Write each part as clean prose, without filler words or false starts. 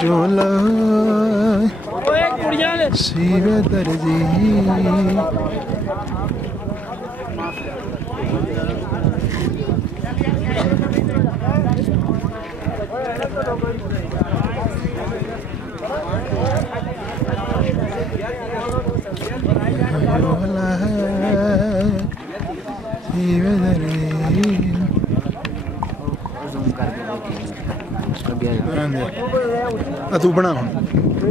जोला सीवे दर्जी तू बना हम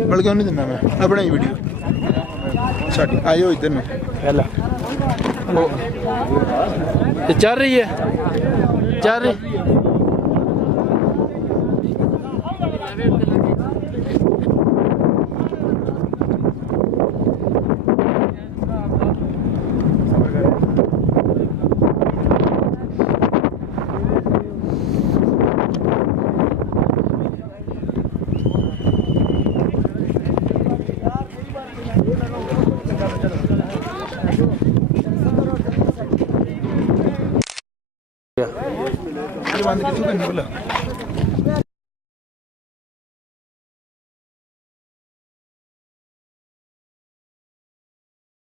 बल्कि नहीं देना मैं अपना ही वीडियो साड़ी आयो इधर में पहला चल रही है चल रही बंद कितों करनी बोला